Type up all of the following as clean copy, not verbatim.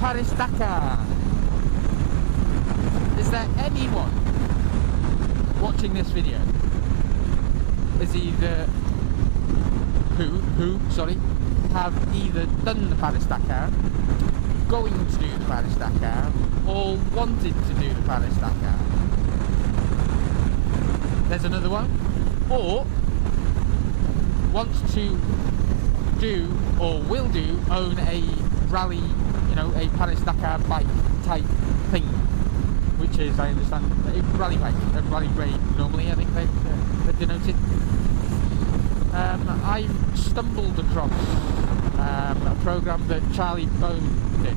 Paris Dakar. Is there anyone watching this video is either have either done the Paris Dakar, going to do the Paris Dakar, or wanted to do the Paris Dakar? There's another one. Or wants to do or will do own a rally, a Paris Dakar bike type thing, which is, I understand, a rally bike, a rally grade normally, I think they're denoted. I've stumbled across a program that Charlie Bone did,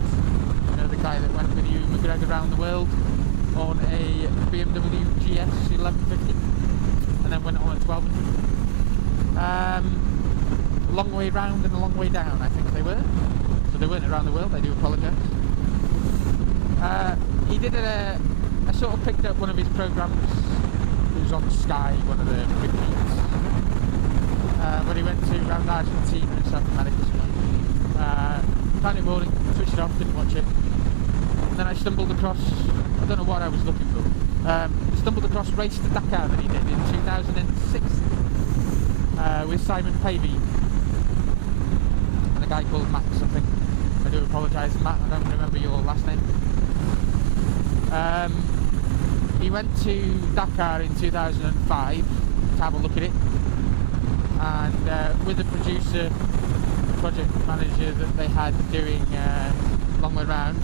the guy that went with Hugh McGregor around the world on a BMW GS 1150 and then went on a 1200. A long way round and a long way down, I think they were. So they weren't around the world, I do apologise. He did I sort of picked up one of his programmes. It was on Sky, one of the repeats. When he went to around Argentina and South America. Found it boring, switched it off, didn't watch it. And then I stumbled across, I don't know what I was looking for, stumbled across Race to Dakar that he did in 2006 with Simon Pavey and a guy called Max, I think. I do apologise, Matt, I don't remember your last name. He went to Dakar in 2005 to have a look at it, and with the producer, the project manager that they had doing Long Way Round,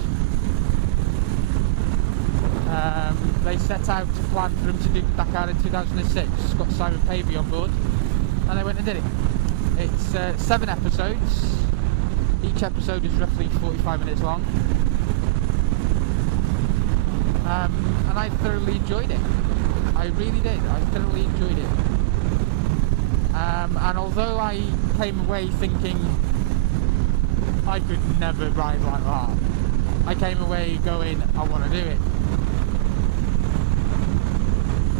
they set out to plan for him to do Dakar in 2006, got Simon Pavey on board, and they went and did it. It's 7 episodes, each episode is roughly 45 minutes long, and I thoroughly enjoyed it. I really did, I thoroughly enjoyed it. And although I came away thinking I could never ride like that, I came away going, I want to do it.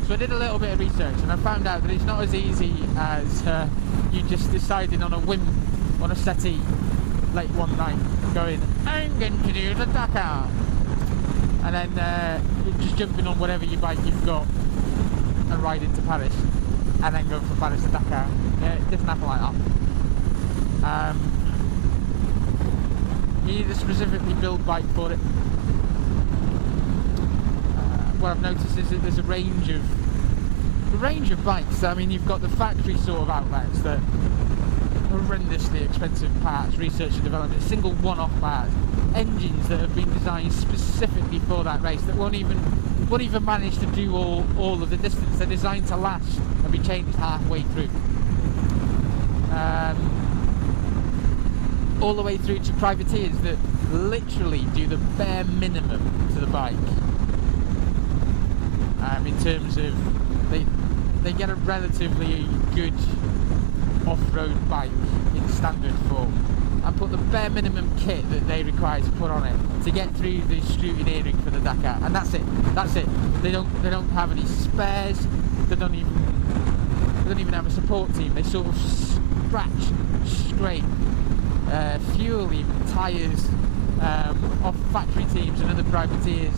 So I did a little bit of research and I found out that it's not as easy as you just deciding on a whim on a settee late one night going, I'm going to do the Dakar, and then you're just jumping on whatever your bike you've got and riding to Paris and then going from Paris to Dakar. It doesn't happen like that. You need a specifically built bike for it. What I've noticed is that there's a range of bikes. I mean, you've got the factory sort of outlets that horrendously expensive parts, research and development, single one-off parts, engines that have been designed specifically for that race that won't even manage to do all of the distance. They're designed to last and be changed halfway through. All the way through to privateers that literally do the bare minimum to the bike. In terms of they get a relatively good off-road bike in standard form and put the bare minimum kit that they require to put on it to get through the scrutineering for the Dakar, and that's it. They don't have any spares. They don't even have a support team. They sort of scratch, scrape, fuel, even tyres off factory teams and other privateers.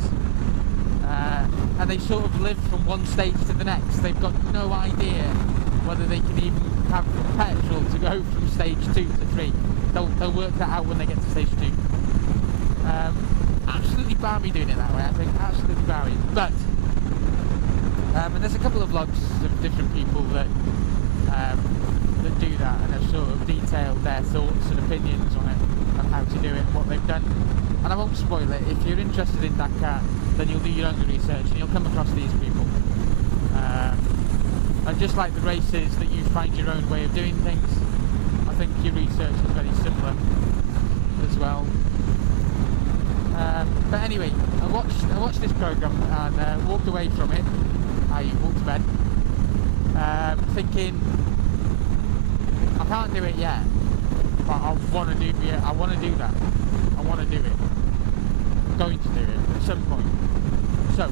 And they sort of live from one stage to the next. They've got no idea whether they can even have petrol to go from stage 2 to 3. They'll work that out when they get to stage 2. Absolutely balmy doing it that way, I think. Absolutely balmy. But and there's a couple of vlogs of different people that do that and have sort of detailed their thoughts and opinions on it and how to do it and what they've done. And I won't spoil it. If you're interested in Dakar, then you'll do your own research and you'll come across these people. And just like the races that you find your own way of doing things, I think your research is very similar as well. But anyway, I watched this programme and walked away from it. I walked to bed, thinking I can't do it yet, but I want to do that. I want to do it. I'm going to do it at some point. So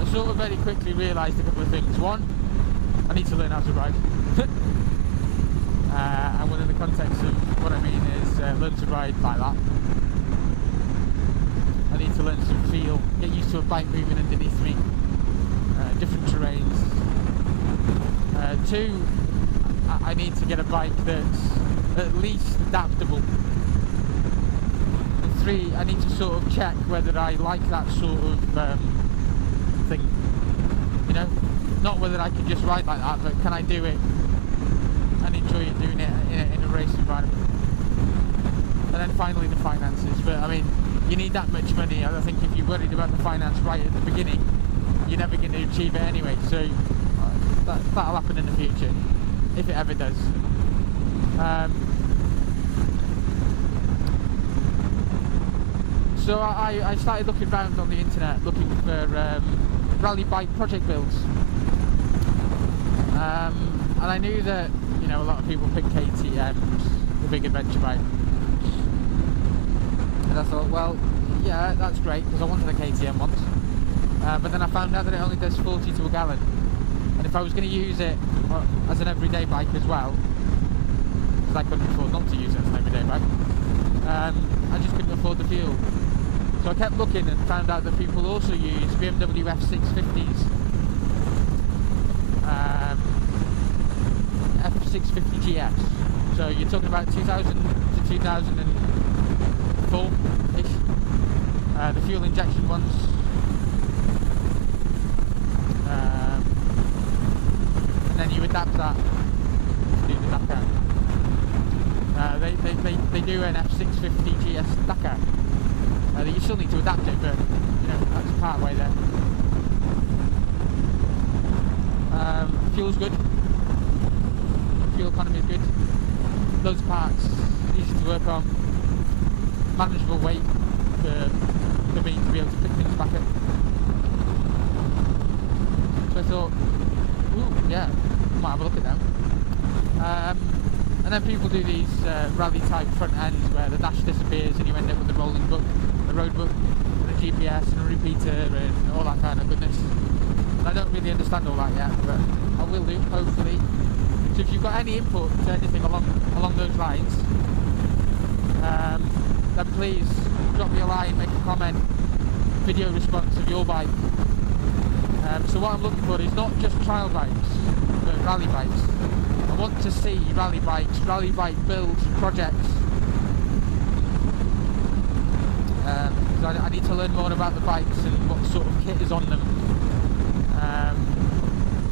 I sort of very quickly realised a couple of things. One, I need to learn how to ride. and within the context of what I mean is learn to ride like that. I need to learn to feel, get used to a bike moving underneath me, different terrains. 2, I need to get a bike that's at least adaptable. And 3, I need to sort of check whether I like that sort of thing. You know, not whether I can just ride like that, but can I do it and enjoy it doing it in a race environment. And then finally the finances. But I mean, you need that much money. I think if you're worried about the finance right at the beginning, you're never going to achieve it anyway. So that'll happen in the future, if it ever does. So I started looking around on the internet, looking for rally bike project builds. And I knew that, you know, a lot of people pick KTMs, the big adventure bike. And I thought, well, yeah, that's great, because I wanted a KTM once. But then I found out that it only does 40 to a gallon. And if I was going to use it as an everyday bike as well, because I couldn't afford not to use it as an everyday bike, I just couldn't afford the fuel. So I kept looking and found out that people also use BMW F650s, F650 GS. So you're talking about 2000 to 2004-ish. The fuel injection ones. And then you adapt that to do the Dakar. They do an F650 GS Dakar. You still need to adapt it, but you know, that's part way there. Fuel's good. Fuel economy is good. Loads of parts, easy to work on. Manageable weight for me to be able to pick things back up. So I thought, ooh, yeah, might have a look at them. And then people do these rally type front ends where the dash disappears and you end up with a rolling book, a road book, and a GPS and a repeater and all that kind of goodness. And I don't really understand all that yet, but I will do, hopefully. So if you've got any input to anything along those lines, then please drop me a line, make a comment, video response of your bike. So what I'm looking for is not just trial bikes, but rally bikes. I want to see rally bikes, rally bike builds, projects. Because I need to learn more about the bikes and what sort of kit is on them.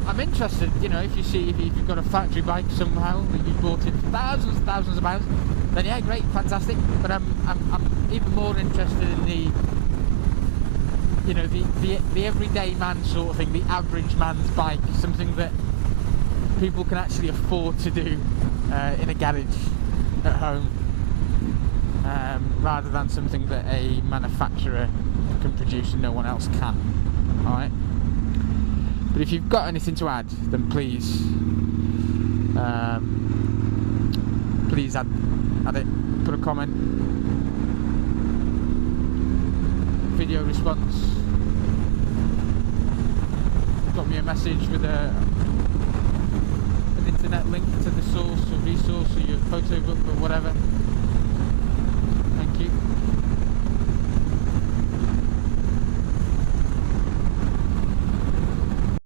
I'm interested, you know, if you've got a factory bike somehow that you bought it for thousands of pounds, then yeah, great, fantastic. But I'm even more interested in the, you know, the everyday man sort of thing, the average man's bike, something that people can actually afford to do in a garage at home, rather than something that a manufacturer can produce and no one else can. Alright? But if you've got anything to add, then please add it, put a comment, video response, drop me a message with an internet link to the source or resource or your photo book or whatever. Thank you.